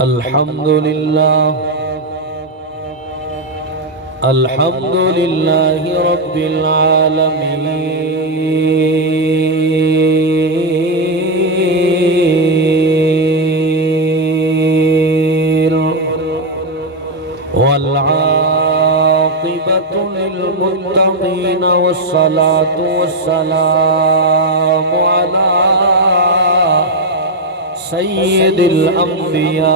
الحمد لله الحمد لله رب العالمين والعاقبة للمتقين والصلاة والسلام على سيد الأنبياء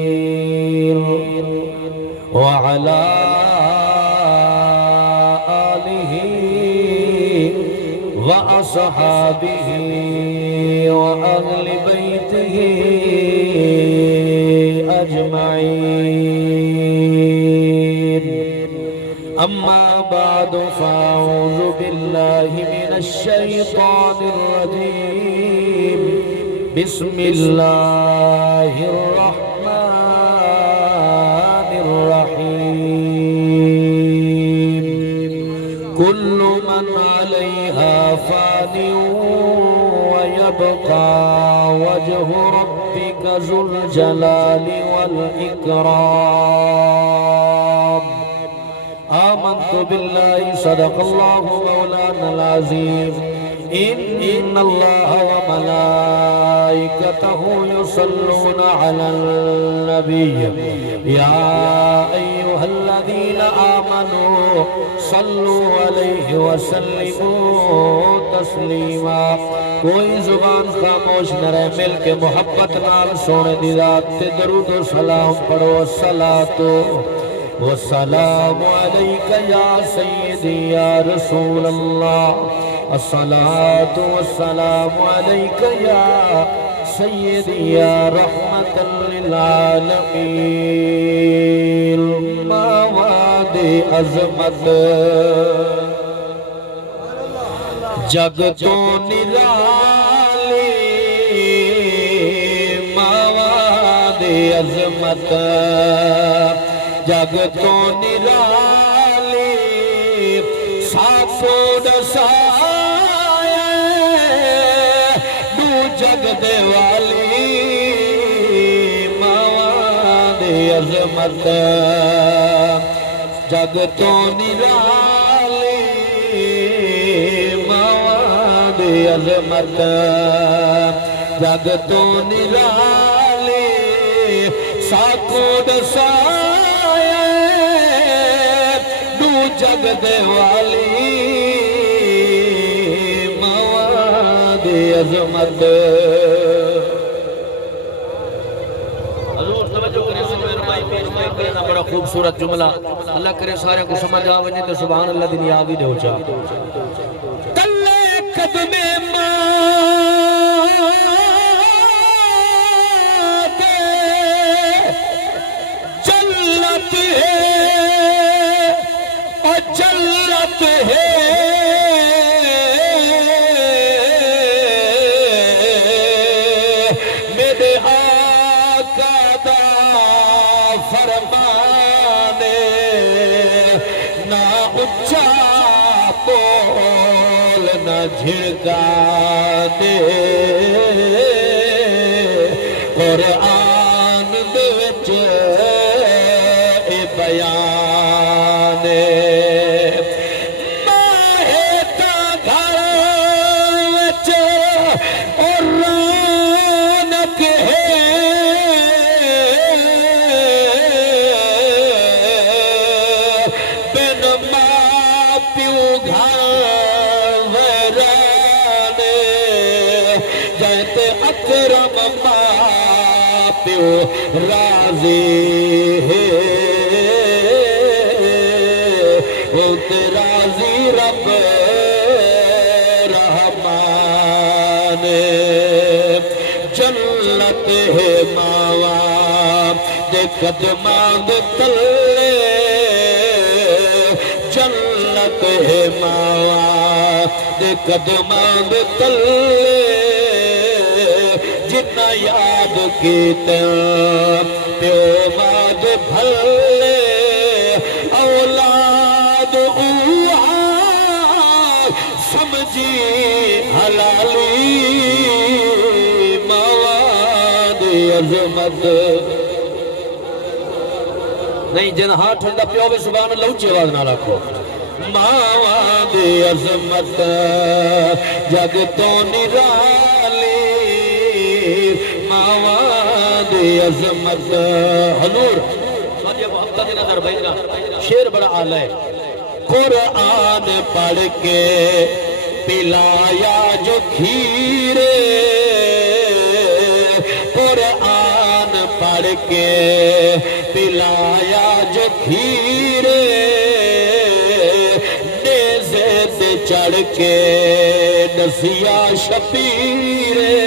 والمرسلين وعلى آله وأصحابه وأهل بيته أجمعين. أما بعد فأعوذ بالله من الشيطان الرجيم. بسم الله الرحمن الرحيم. كل من عليها فان ويبقى وجه ربك ذو الجلال والإكرام. آمنت بالله صدق الله مولانا العظيم. إن الله وملائكته يصلون على النبي يا أيها الذين آمنوا صلوا عليه وسلموا تسلیما. کوئی زبان خاموش نہ رہے، مل کے محبت نال سونے دی ذات تے درود و سلام پڑھو. الصلاۃ والسلام علیک یا سیدی یا رسول اللہ. الصلاۃ والسلام علیک یا سیدی یا رحمت للعالمین. مواد عظمت جگ تو نرالی، مواد عظمت جگ تو نرالی. ساکو دسائے دو جگ دے والی، مواد عظمت جگ تو نرالی. مواد عظمت جگ تو نرالی. ساکو دسائے جگ دے والی، مواد عظمت. حضور توجہ کرے سن میرے بھائی پیش کرنا بڑا خوبصورت جملہ. اللہ کرے سارے کو سمجھ آوے تو سبحان اللہ دی یاد ہی ہو جائے. کلے قدم جلت ہے جلت ہے میرے آقا دا فرمانے. نہ اچھا بول نہ جھڑکا دے، قرآن دے وچ اے بیان اکرم ماں پیو راضی ہے. راضی رب رحمان. جنت ہے ماوا دے قدماں دے تلے. جنت ہے ماوا دے قدماں دے تلے. جتنا یاد کیتے پیو ماد بھلے. اولاد سمجھی حلالی مواد عظمت نہیں جن ہاں ٹھنڈا پیو بھی سبحان اللہ اچھی آواز نہ رکھو مواد عظمت جگ تو نرالی مواد عظمت حضور سوچے محبت کی نظر بھیجنا شیر بڑا آلہ ہے قرآن پڑھ کے پلایا جو کھیرے قرآن پڑھ کے پلایا جو کھیرے نیزے سے چڑھ کے نسیا شبیرے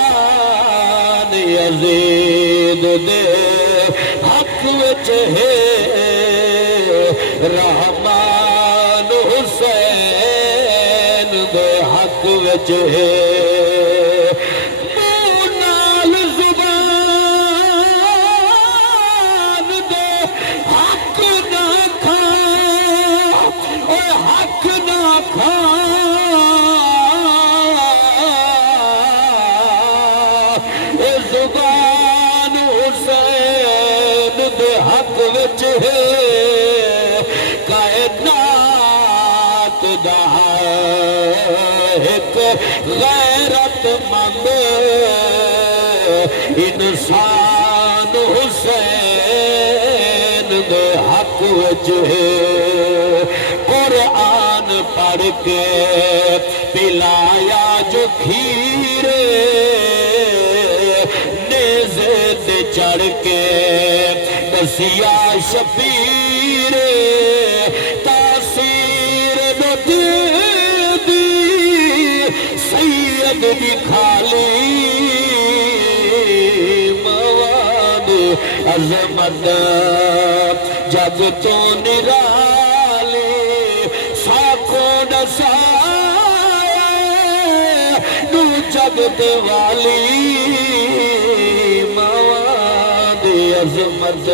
شیطان یزید دے حق وچ ہے رحمان حسین دے حق وچ ہے نال زبان دے حق نہ کھا اے حق نہ کھا زبان حسین دے حق وچ ہے کائنات دا ایک غیرت مند انسان حسین دے حق وچ ہے قرآن پڑھ کے پلایا جو کھیرے چڑھ کے نسیا شبیر تاثیر دی سید دی کھالی مواد عظمت جگ تو نرالی ساکھو نسایا نو جگ دے والی عظمت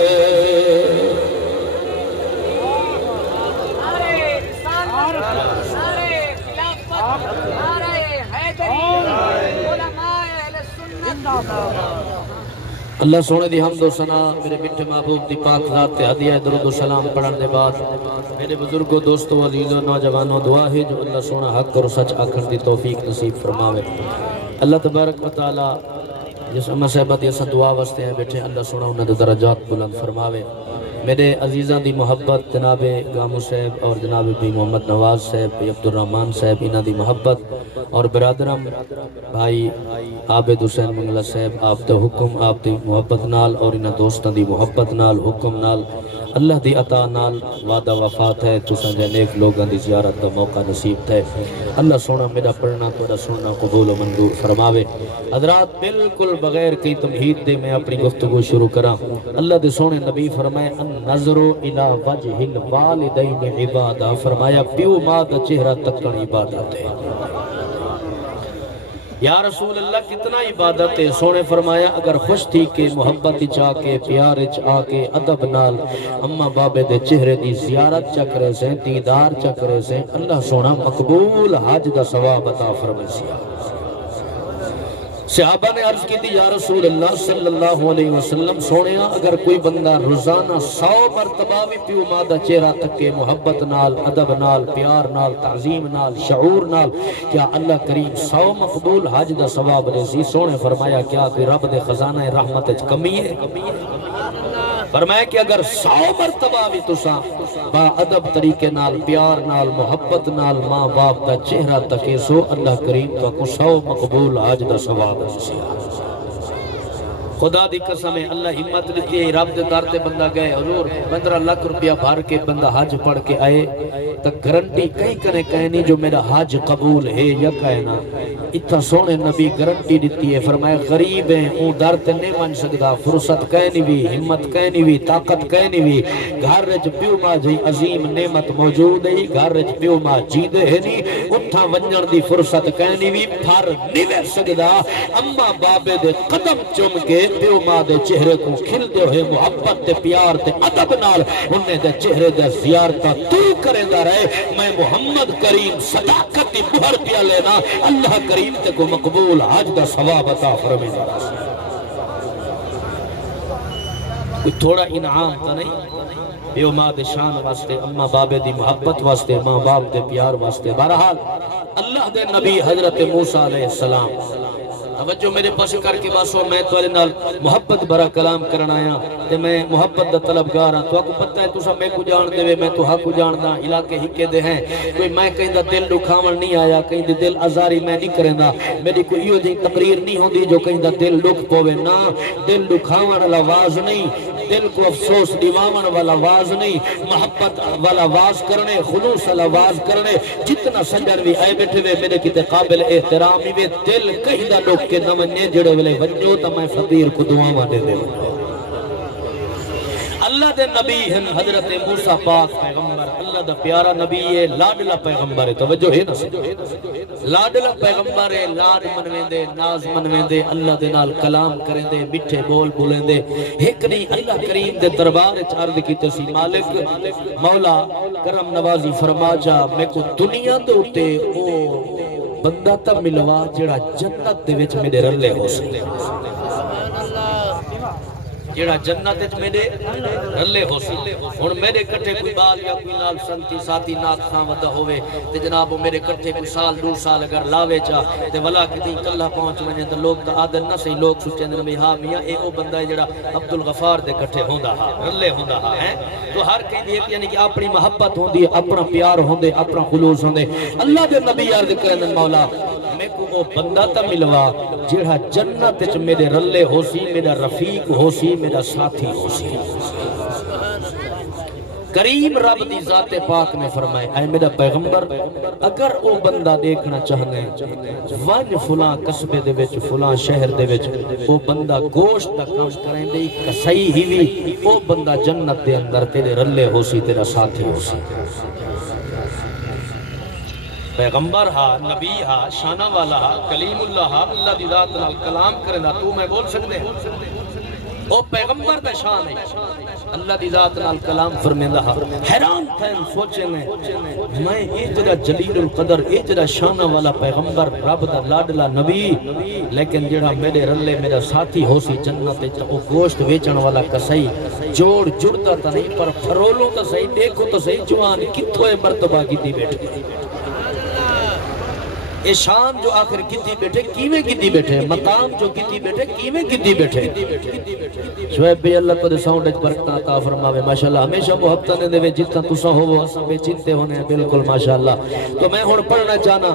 اللہ سونے دی حمد و ثنا میرے میٹھے محبوب دی پاک ذات تے ہدیہ درود و سلام پڑھن دے بعد میرے بزرگوں دوستوں عزیزوں نوجوانوں دعا ہے جو اللہ سونا حق اور سچ آکھن دی توفیق نصیب فرماوے اللہ تبارک و تعالی جس امہ صاحبہ دی اسا دعا واسطے ہیں بیٹھے اللہ سونا انہاں دے درجات بلند فرماوے میرے عزیزاں دی محبت جناب گامو صاحب اور جناب بھی محمد نواز صاحب عبدالرحمن صاحب انہاں دی محبت اور برادرم بھائی عابد حسین منگلہ صاحب آپ دا حکم آپ دی محبت نال اور انہاں دوستاں دی محبت نال حکم نال اللہ دی عطا نال وعدہ وفات ہے تساں دے نیک لوگاں دی زیارت دا موقع نصیب ہے اللہ سونا میرا پڑھنا توڑا سننا قبول و منظور فرماوے حضرات بالکل بغیر کی تمہید دے میں اپنی گفتگو شروع کرا اللہ دے سونے نبی فرمائے ان نظرو الہ وجہ الوالدین عبادہ فرمایا پیو ماں دا چہرہ تکن عبادت ہے یا رسول اللہ کتنا عبادت ہے سونے فرمایا اگر خوش تھی کہ محبت چاہ کے پیار چاہ کے ادب نال اماں بابے دے چہرے دی زیارت چکرے سے دیدار چکرے سے اللہ سونا مقبول حج دا ثواب عطا فرمائے صحابہ نے عرض کی تھی یا رسول اللہ صلی اللہ علیہ وسلم سونیا اگر کوئی بندہ روزانہ 100 مرتبہ بھی پیو مادہ چہرہ تک کے محبت نال ادب نال پیار نال تعظیم نال شعور نال کیا اللہ کریم 100 مقبول حج دا ثواب رسی سونے فرمایا کیا کہ رب دے خزانہ رحمت کمی ہے فرمایا کہ اگر 100 مرتبہ بھی تسا با ادب طریقے نال پیار نال محبت نال ماں باپ دا چہرہ تکے سو اللہ کریم تو کو 100 مقبول حج دا ثواب خدا دی قسم ہے اللہ ہمت دیتی ہے رب دے در تے بندہ گئے حضور 15 لاکھ روپیہ بھر کے بندہ حج پڑھ کے آئے تو گارنٹی کہیں کنے کہنی جو میرا حج قبول ہے یا کہنا اتنا سونے نبی گارنٹی دیتی ہے فرمایا غریب ہیں اون در تے نہیں من سکدا فرصت کہنی بھی ہمت کہنی بھی طاقت کہنی بھی گھر وچ پیو ماں جی عظیم نعمت موجود ہے گھر وچ پیو ماں جیندے ہے نہیں اتھا ونجن دی فرصت کہنی بھی پھر نہیں وے سکدا اما بابے دے قدم چم کے پیو ماں دے چہرے کو کھل دے ہوئے محبت تے پیار تے ادب نال انہیں دے چہرے دے زیارتہ تو کرے دا رہے میں محمد کریم صداقت دی مہر پیا لینا اللہ کریم تے کو مقبول حج دا ثواب عطا فرمائے کوئی تھوڑا انعام تا نہیں پیو ماں دے شان واسطے اما بابے دی محبت واسطے ماں باپ دے پیار واسطے بہرحال اللہ دے نبی حضرت موسیٰ علیہ السلام توجہ میرے پاس کر کے باسو میں توالے نال محبت برا کلام کرنا آیا تے میں محبت دا طلبگار ہاں تو آپ کو پتہ ہے تو سا میں کو جان دے میں تو حق کو جان دا علاقے ہکے دے ہیں کوئی میں کہیں دا دل دکھاون نہیں آیا کہیں دا دل ازاری میں نہیں کریں دا میری کوئی ایو جی تقریر نہیں ہوندی جو کہیں دا دل دکھ پوے نا دل دکھاون والا واز نہیں دل کو افسوس دیواون والا واز نہیں محبت والا واز کرنے خلوص والا واز کرنے جتنا سنجر بھی آئے بیٹھے ہوئے میرے کتے قابل احترامی میں دل کہیں دا لوگ کے نمجھے جڑے والے بنجو تا میں فقیر کو دعاواں دے دے اللہ دے نبی ہیں حضرت موسیٰ پاک پیغمبر اللہ دا پیارا نبی ہے لاڈلا پیغمبر ہے توجہ ہے نا لاڈلا پیغمبر ہے لاڈ منویں دے ناز منویں دے اللہ دے نال کلام کریں دے مٹھے بول بولیں دے ایک نہیں اللہ کریم دے دربار عرض کی تسی مالک مولا کرم نوازی فرما جا میں کو دنیا دے اتے او بندہ تا ملوا جڑا جنت دے وچ میرے رلے ہو سکتے جڑا جنت وچ میرے رلے ہو سکتے ہن میرے کٹھے کوئی بال یا کوئی نال سنتی ساتھی نات خاں ودا ہوئے تے جناب میرے کٹھے کوئی سال دو سال اگر لاوے چا تے ولا کتی کلا پہنچ ونجے تے لوگ تا عادت نہ صحیح لوگ سوچیں نے ہاں میاں اے او بندہ ہے جڑا عبدالغفار دے کٹھے ہوندا ہا رلے ہوندا ہا ہیں تو ہر کہیں دی یعنی کہ اپنی محبت ہوندی ہے اپنا پیار ہوندے اپنا خلوص ہوندے اللہ دے نبی عرض کرن مولا میں کو وہ بندہ تا ملوا جڑا جنت وچ میرے رلے ہو سی میرا رفیق ہو سی میرا ساتھی ہو سی کریم رب دی ذات پاک نے فرمائے اے میرا پیغمبر اگر او بندہ دیکھنا چاہنے ونج فلاں قصبے دے وچ فلاں شہر دے وچ او بندہ گوشت دا کام کریں دے کسائی ہی وی او بندہ جنت دے اندر تیرے رلے ہو سی تیرا ساتھی ہو سی پیغمبر ہا نبی ہا شانہ والا ہا کلیم اللہ ہا اللہ دی ذات نال کلام کرنا تو میں بول سکتے او پیغمبر دا شان ہے اللہ دی ذات نال کلام فرمیندہ ہا حیران تھا ان سوچے میں جڑا جلیل القدر جڑا شانہ والا پیغمبر رب دا لاڈلا نبی لیکن جڑا میرے رلے میرا ساتھی ہو سی جنت او گوشت ویچن والا کسائی جوڑ جڑتا تا نہیں پر فرولوں تا صحیح دیکھو تو صحیح جوان کتھوئے مرتبہ کی بیٹھے اے شان جو آخر کتی بیٹھے کیویں کتی بیٹھے مقام جو کتی بیٹھے کیویں کتی بیٹھے شعیب بھی اللہ تو دے ساؤنڈ اچ برکتہ عطا فرماوے ماشاءاللہ ہمیشہ محبتہ نے دے جتنا تسا ہو وہ اساں بے چنتے ہونے ہیں بالکل ماشاءاللہ تو میں ہن پڑھنا چاہنا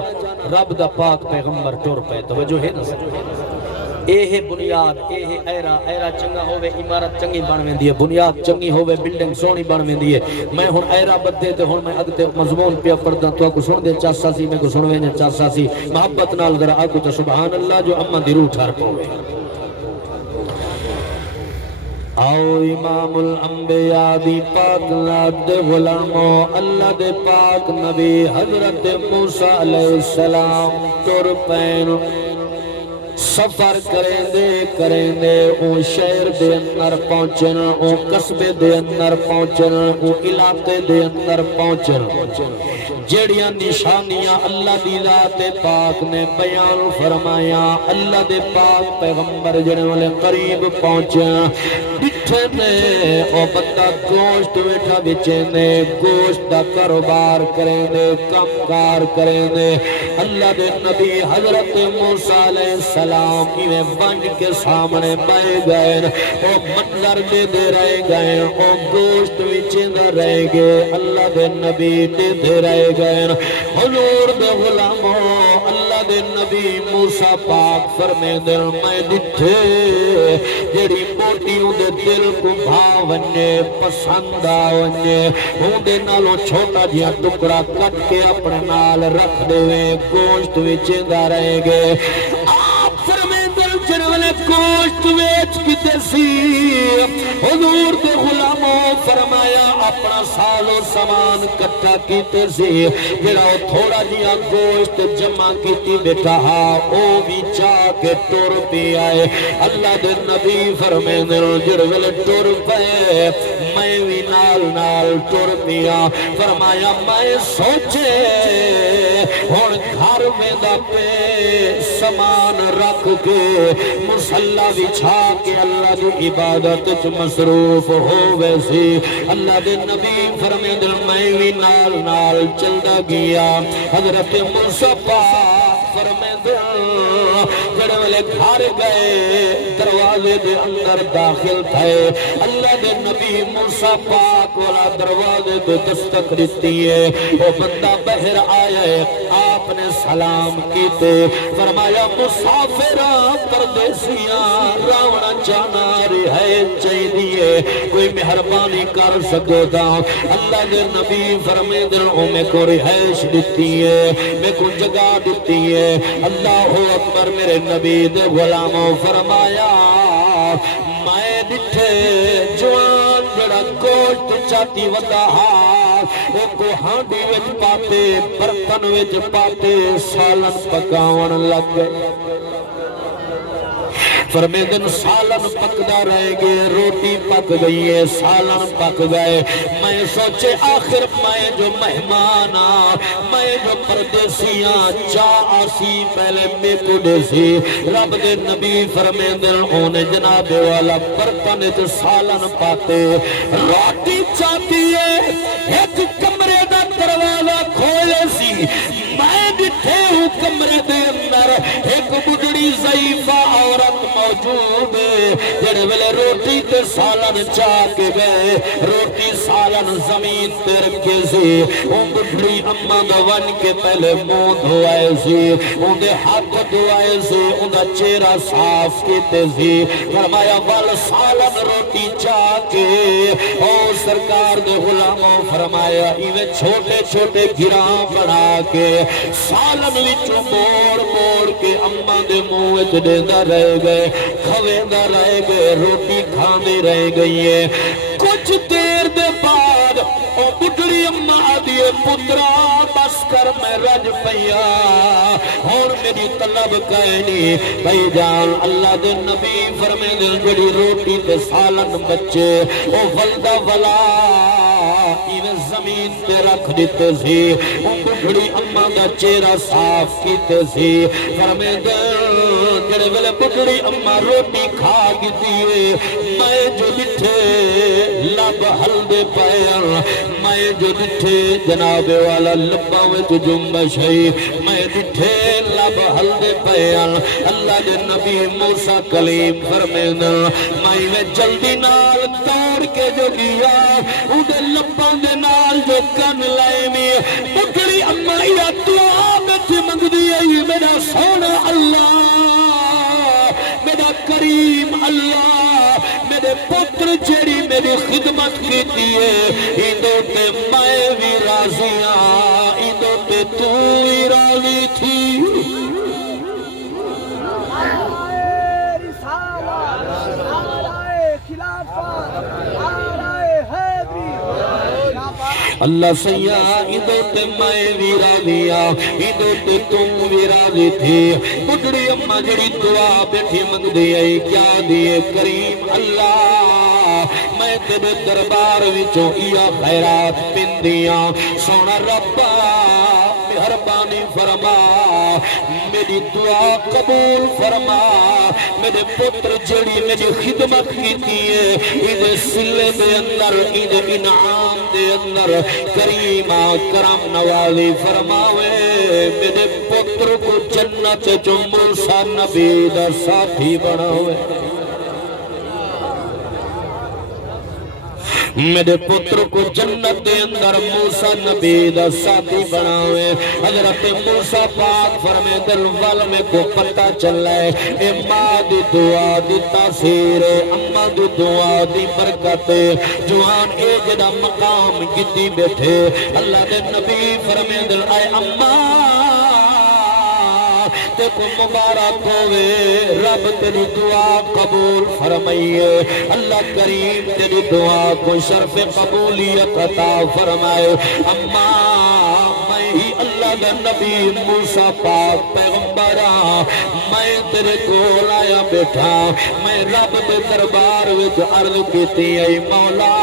رب دا پاک پیغمبر ٹور پہ توجہ ہے نا اے ہے بنیاد اے ہے ایرا چنگا ہوئے عمارت چنگی بنویں دیئے بنیاد چنگی ہوئے بلڈنگ سونی بنویں دیئے میں ہن ایرا بدے تے ہن میں اگتے مضمون پیا پڑھدا تو کو سن دے چاسا سی میں کو سنویں نے چاسا سی محبت نال ذرا آگو تو سبحان اللہ جو اما دی روح ٹھار پوے آؤ امام الانبیاء دی پاک لاد دے غلامو اللہ دے پاک نبی حضرت موسیٰ علیہ السلام تر پین سفر کریں دے او شہر دے اندر پہنچن او قصبے دے اندر پہنچن او علاقے دے اندر پہنچن جڑیاں نشانیاں اللہ دی ذات پاک نے بیان فرمایا اللہ دے پاک پیغمبر جڑے والے قریب پہنچن ڈٹھے نے او بندہ گوشت ویٹھا بچے نے گوشت دا کاروبار کریں دے کم کار کریں دے اللہ دے نبی حضرت موسیٰ علیہ السلام میں بنج کے سامنے بائے گئے او منظر دے رہے گئے او گوشت وچے دے رہے گئے اللہ دے نبی دے رہے گئے حضور دے غلاموں اللہ دے نبی موسیٰ پاک فرمیندے میں ڈٹھے جڑی موٹیوں دے دل کو بھاونے پسند آونے ہوندے نالوں چھوٹا جیا ٹکڑا کٹ کے اپنے نال رکھ دے گوشت وچیندہ رہے گے آپ فرمیندے جنوالے گوشت ویچ کی سی حضور دے غلاموں فرمایا اپنا سال و سامان کٹھا کیتے سی جڑا تھوڑا جیا گوشت جمع کیتی بیٹھا او بھی چاہ کے ٹور پی آئے اللہ دے نبی فرمیندے جڑوے ٹور پے میں بھی نال نال ٹور پیا فرمایا میں سوچے ہن گھر ویندا پے سامان رکھ کے مصلی بچھا کے اللہ دی عبادت چ مصروف ہو ویسی اللہ دے نبی فرمیندے میں بھی نال نال چلدا گیا حضرت موسیٰ پاک فرمیندے جڑے والے گھر گئے دروازے دے اندر داخل تھے اللہ دے نبی موسیٰ پاک والا دروازے دے دستک دیتی ہے وہ بندہ بہر آئے آپ نے سلام کیتے فرمایا مسافرہ پردیسیاں راونا چانا رہے چاہی دیئے کوئی مہربانی کر سکو دا اللہ دے نبی فرمیندے میں کو رہائش دیتی ہے میں کو جگہ دیتی ہے اللہ اکبر میرے نبی دے غلاموں فرمایا میں ڈٹھے جوان جڑا گوشت چاہتی ودا وہ کو ہانڈی وچ پاتے برتن وچ پاتے سالن پکاون لگ گئے فرمیدن سالن پکدا رہ گئے روٹی پک گئی ہے سالن پک گئے میں سوچے آخر میں جو مہمانا میں جو پردیسیاں چاہ آسی پہلے میں کو دیسی رب دے نبی فرمیدن انہیں جناب والا برتن جو سالن پاتے روٹی چاہتی ہے ایک کمرے دا دروازہ کھولے سی میں ڈٹھے ہوں کمرے دے اندر ایک بڑی ضعیفہ عورت موجود ہے جڑے ویلے روٹی تے سالن چاہ کے گئے روٹی سالن زمین تے رکھے سی ان بڑی اماں دا ون کے پہلے منہ دھوائے سی ان دے ہاتھ دھوائے سی ان دا چہرہ صاف کیتے سی فرمایا وال سالن روٹی چاہ کے او سرکار دے غلاموں فرمایا ایویں چھوٹے چھوٹے گراں بنا کے سالن وچوں موڑ کے اماں دے منہ وچ دیندا رہ گئے کھویندہ رہ گئے روٹی کھاندے رہ گئی ہے کچھ دیر دے بعد او بڑی اماں آدھیے پترا بس کر میں رج پیا اور میری طلب کہنی بھائی جان اللہ دے نبی فرمیندے جڑی روٹی تے سالن بچے او ولدہ ولا ایویں زمین تے رکھ دیتے سی ان بڑی اماں دا چہرہ صاف کیتے سی فرمیندے جڑے ویلے بڑی اماں روٹی کھا گئی ہے میں جو ڈٹھے لب ہلدے پیر میں جو ڈٹھے جناب والا لباں وچ جنبش ہے میں ڈٹھے لب ہلدے پیر اللہ دے نبی موسیٰ کلیم فرمیندے میں جلدی نال توڑ کے جو گیا اودے لباں دے نال جو کن لائے میں بڑی اماں یا دعا بیٹھی منگ دی میرا سونا اللہ میرا کریم اللہ میرے پتر جیڑی میری خدمت کی دیئے ایندو تے میں بھی راضیاں ایندو تے تو ہی راضی تھی اللہ سیاہ ایدو تے میں بھی راضیا ایدو تے تم بھی راضی تھی بڑی اماں جڑی دعا بیٹھی منگ دیئے کیا دیئے کریم اللہ میں تیرے دربار وچوں یا خیرات پندیاں سونا ربا مہربانی فرما میری دعا قبول فرما میرے پتر جڑی میری خدمت کی دیئے ایدے سلے دے اندر ایدے انعام دے اندر کریمہ کرم نوازی فرماوے میرے پتر کو جنت جو موسیٰ نبی دا ساتھی بناوے میرے پتر کو جنت دے اندر موسیٰ نبی دا ساتھی بناوے حضرت موسیٰ پاک فرمے دل وال میں کو پتہ چل رہا ہے اے ماں دی دعا دی تاثیر اماں دی دعا دی برکت جوان اے جڑا مقام کتی بیٹھے اللہ دے نبی فرمے دل اے اماں تے کو مبارک ہوئے رب تیری دعا قبول فرمائیے اللہ کریم تیری دعا کو شرف قبولیت عطا فرمائے اماں میں ہی اللہ دا نبی موسیٰ پاک پیغمبرہ میں تیرے کو لایا بیٹھا میں رب دے دربار وچ عرض کیتی اے مولا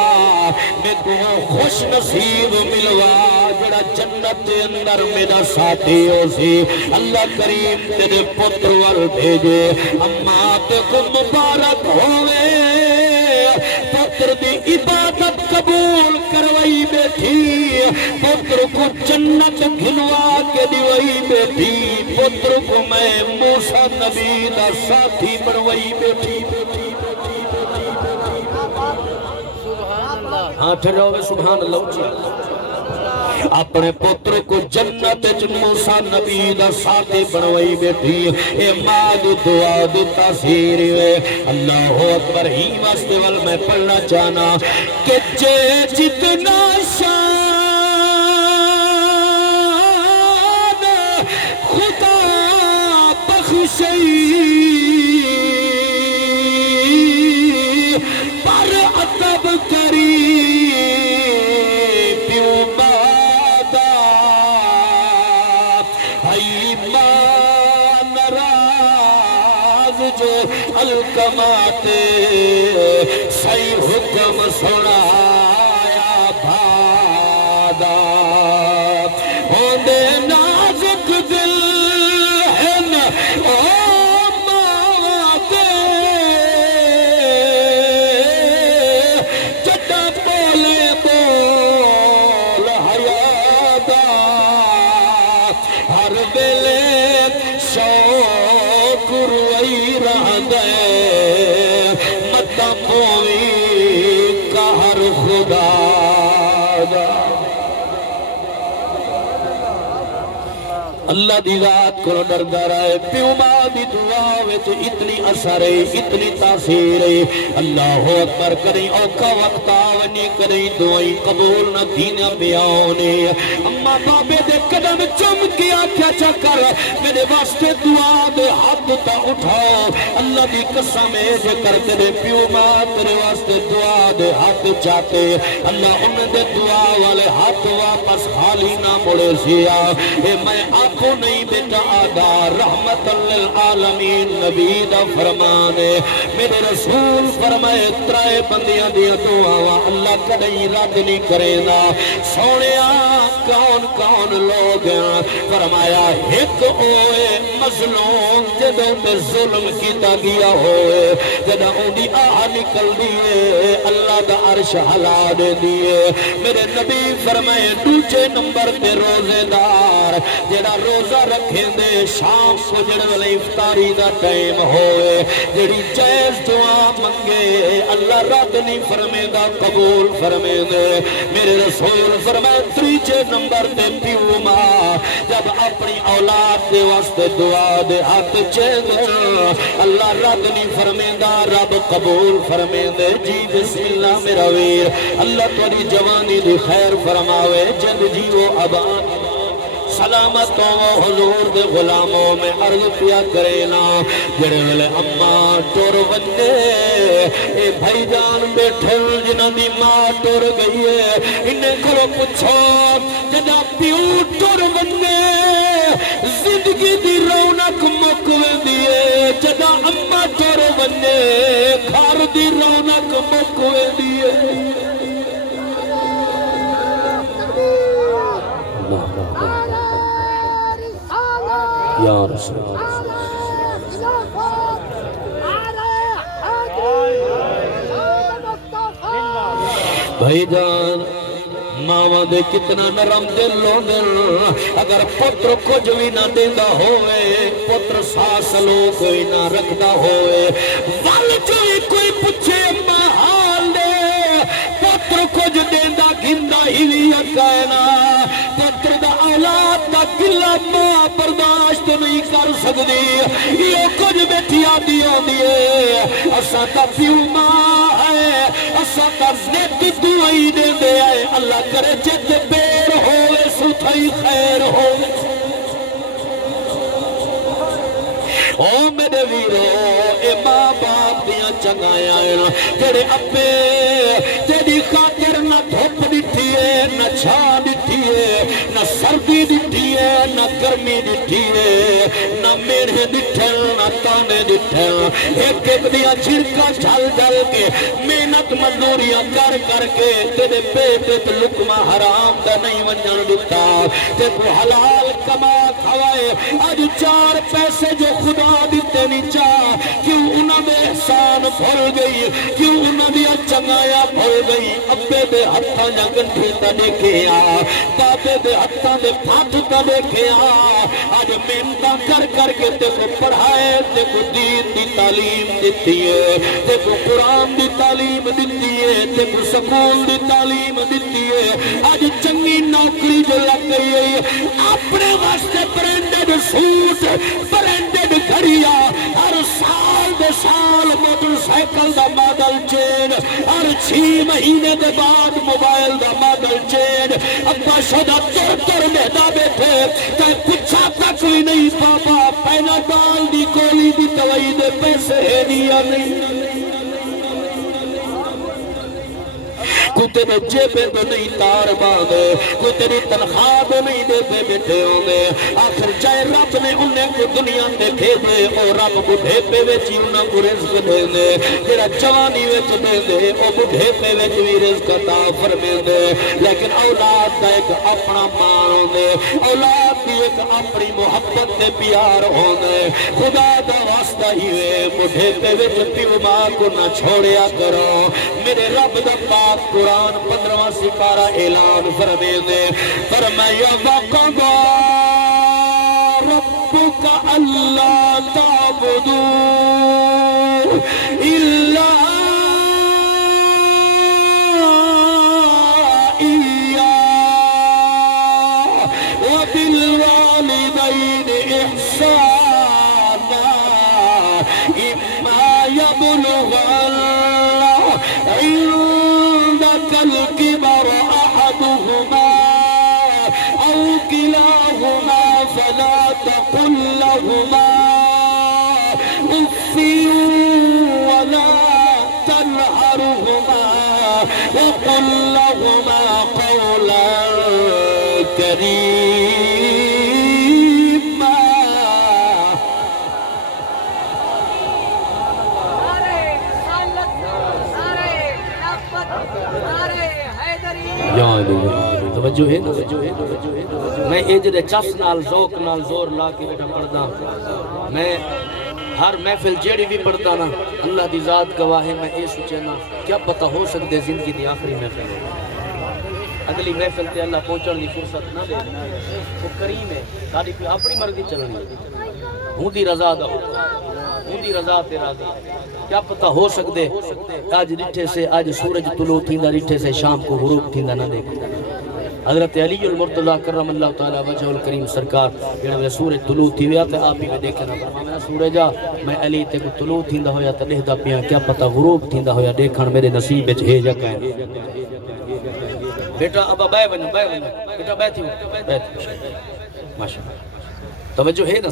میں کو خوش نصیب ملوا جڑا جنت دے اندر میرا ساتھی ہو سی اللہ کریم تیرے پتر وال بھیجے اماں تے کو مبارک ہوئے پتر دی عبادت قبول کروائی بیٹھی پتر کو جنت گھنوا کے دیوائی بیٹھی پتر کو میں موسیٰ نبی دا ساتھی بنوائی بیٹھی ہاں ٹھہرو گے سبحان اللہ اچھی اپنے پتر کو جنت موسیٰ نبی دا ساتھی بنوائی بیٹھی اے ماں دی دعا دی تاثیر ہے اللہ اکبر ہی واسطے وال میں پڑھنا چاہنا کہ جے جتنا شان خدا بخشی پر ادب کری پیو مادا ماں ناراض جو الکماتے سی حکم سنایا بھادا ہوندے نازک دل ہے نا او ماں دے جڑا بولے بول حیادا ہر ویلے شوق روئی رہندے متا پوئی قہر خدا دا اللہ دی ذات کو ڈردا رہے پیو ماں دی دعا وچ اتنی اثر ہے اتنی تاثیر ہے اللہ اکبر کریں اوکھا وقت آونی کریں دعائیں قبول نہ دینا بیاونے اما بابے دے قدم چم کیا کیا چکر میرے واسطے دعا دے ہاتھ تا اٹھاؤ اللہ دی قسم ہے جے کر تیرے پیو ماں تیرے واسطے دعا دے ہاتھ چاہتے اللہ انہیں دے دعا والے ہاتھ واپس خالی نہ مڑے سیا اے میں آپ کو نہیں بیٹا آدھا رحمت للعالمین نبی دا فرمانے میرے رسول فرمائے ترائے بندیاں دیا دعا اللہ کدیں رد نہیں کرے نا سونیا کون کون لوگ ہیں فرمایا ایک ہوئے مظلوم جدوں میں ظلم کیتا گیا ہوئے جدہ اونی آہ نکل دیئے اللہ دا عرش ہلا دے دیئے میرے نبی فرمائے دوسرے نمبر پہ روزے دار جڑا روزہ رکھیں دے شام کو جڑے افطاری دا ٹائم ہوئے جڑی جائز دعا منگے اللہ رد نہیں فرمے دا قبول فرمے دے میرے رسول فرمائے تیسرے نمبر تے پیو ماں جب اپنی اولاد دے واسطے دعا دے ہاتھ چیز اللہ رد نہیں فرمے دا رب قبول فرمے دے جی بسم اللہ میرا ویر اللہ توڑی جوانی دی خیر فرماوے جد جیو آباد سلامت و حضور دے غلاموں میں عرض پیا کرینا جڑے والے اماں ٹور بندے اے بھائی جان بیٹھے جنہ دی ماں ٹور گئی ہے انہیں کرو پچھو جنہ پیو ٹور بندے زندگی دی رونق مکوے دیئے جنہ اماں ٹور بندے گھر دی رونق مکوے دیئے یا رسول بھائی جان ماما دے کتنا نرم دل ہو دل اگر پتر کچھ بھی نہ دیندہ ہوئے پتر ساسلو کوئی نہ رکھدا ہوئے والچوی کوئی پچھے ماں حال دے پتر ہی کہنا پتر دا اولاد دا گلا ماں برداشت نہیں کر سکتی یہ کچھ بیٹھی آدھی ہوندی ہے اسا تا پیو ماں ہے اسا تا زد دعائی دے دے آئے اللہ کرے جد بیر ہوئے ستھائی خیر ہوئے او میرے ویرو اے ماں باپ دیاں چنگایا تیرے ابے تیری خاطر نہ دھوپ دٹھی ہے نہ چھا دٹھی ہے نہ سردی دٹھی ہے نہ گرمی دٹھی ہے نہ میرے دٹھل نہ تانے دٹھل ایک ایک دیا چھڑکا چھل جل کے محنت مزدوریاں کر کر کے تیرے پیٹ لقمہ حرام دا نہیں ونجن دیتا تے تو حلال کما کھوائے آج 4 پیسے جو خدا دیتے نہیں چاہ کیوں انہوں نے احسان بھول گئی کیوں انہوں نے چنگایا بھول گئی ابے دے ہتھاں جا گنٹھی تا دیکھے دادے دے ہتھاں دے پھات تا دیکھے آج محنتاں کر کر کے تے کو پڑھائے تے کو دین دی تعلیم دیتی ہے تے کو قرآن دی تعلیم دیتی ہے تے کو سکول دی تعلیم دیتی ہے آج چنگی نوکری جو لگ گئی ہے اپنے واسطے برینڈڈ سوٹ برینڈڈ گھڑیا ہر سال دے سال موٹر سائیکل دا ماڈل چینج ہر 6 مہینے دے بعد موبائل دا ماڈل چینج ابا شدہ تر مہدہ بیٹھے کہ پچھا تک بھی نہیں پاپا پہنا ڈال دی گولی دی دوائی دے پیسے ہے دیا نہیں کوئی تیرے جیبے تو نہیں تار باندھے کوئی تیری تنخواہ تو نہیں دے پہ بیٹھے ہوں گے آخر چاہے رب نے انہیں کو دنیا میں بھیجے اور رب بڑھے پہ ویچی انہیں کو رزق دے دے تیرا جوانی ویچ دے دے اور بڑھے پہ ویچ بھی رزق عطا فرمے دے لیکن اولاد دا ایک اپنا مان ہوں دے اولاد دی ایک اپنی محبت دے پیار ہوں دے خدا دا واسطہ ہی وے بڑھے پہ ویچ پیو ماں کو نہ چھوڑیا کرو میرے رب دا پاک قرآن 15واں سپارہ اعلان فرمے دے فرمایا وَقَضَى رَبُّكَ أَلَّا تَعْبُدُوا إِلَّا إِيَّاهُ وَبِالْوَالِدَيْنِ إِحْسَانًا إِمَّا يَبْلُغَنَّ الكبر أحدهما أو كلاهما فلا تقل لهما أف ولا تنهرهما وقل لهما قولا كريما توجہ ہے میں اجرے چس نال ذوق نال زور لا کے بیٹا پڑھدا میں ہر محفل جیڑی بھی پڑھتا نا اللہ دی ذات گواہ ہے میں اے سوچنا کیا پتہ ہو سکتے زندگی دی آخری محفل ہے اگلی محفل تے اللہ پہنچن دی فرصت نہ دے وہ کریم ہے ساری اپنی مرضی چلنی ہوں دی رضا دا ہوں دی رضا تے راضی کیا پتہ ہو سکتے آج رٹھے سے آج سورج طلوع تھیندا رٹھے سے شام کو غروب تھیندا نہ دیکھ حضرت علی المرتضی کرم اللہ تعالی وجہ الکریم سرکار جڑا سورج طلوع تھی ویا تے آپ ہی میں دیکھنا میں سورج میں علی تے کو طلوع تھیندا ہویا تے دیکھدا پیا کیا پتہ غروب تھیندا ہویا دیکھن میرے نصیب وچ ہے یا کائیں بیٹا ابا بے ون بیٹا بیٹھی ماشاءاللہ توجہ ہے نا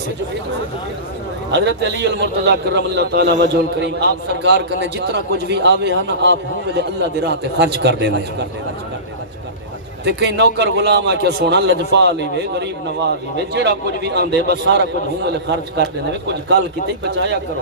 حضرت علی المرتضی کرم اللہ تعالی وجہ الکریم آپ سرکار کرنے جتنا کچھ بھی آوے ہے نا آپ ہوں میں اللہ دی راہ تے خرچ کر دینا تے کئی نوکر غلام آکیا سونا لجفال ہی وے غریب نواز ہی وے جیڑا کچھ بھی آندے بس سارا کچھ ہوں میں خرچ کر دینا وے کچھ کل کی تے بچایا کرو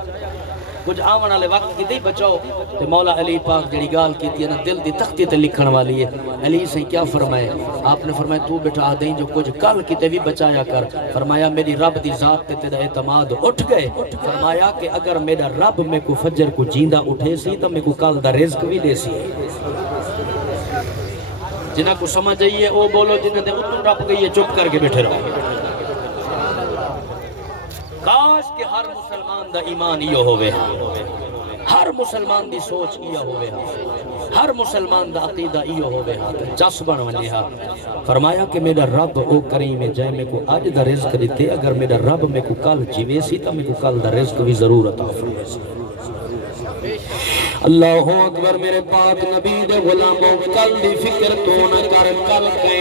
کچھ آون والے وقت کی تے بچاؤ تے مولا علی پاک جڑی گال کیتی ہے نا دل دی تختی تے لکھن والی ہے علی سے کیا فرمایا آپ نے فرمایا تو بیٹا آدھیں جو کچھ کل کی تے بھی بچایا کر فرمایا میری رب دی ذات تے تیرا اعتماد اٹھ گئے فرمایا کہ اگر میرا رب میں کو فجر کو جیندہ اٹھے سی تو میں کو کل دا رزق بھی دے سی جنہ کو سمجھ آئیے او بولو جنہ دے اتن رپ گئی ہے چپ کر کے بیٹھے رہو کاش کہ ہر مسلمان دا ایمان یہ ہوئے ہر مسلمان دی سوچ یہ ہوئے ہاں، ہر مسلمان دا عقیدہ یہ ہوئے ہاں، جس بن ونجے ہاں۔ فرمایا کہ میرا رب او کریم ہے جائے میں کو آج دا رزق دیتے، اگر میرا رب میں کو کل جیوے سی تا میں کو کل دا رزق بھی ضرور عطا فرمائے سی۔ اللہ اکبر، میرے پاک نبی دے غلاموں، کل دی فکر تو نہ کر، کل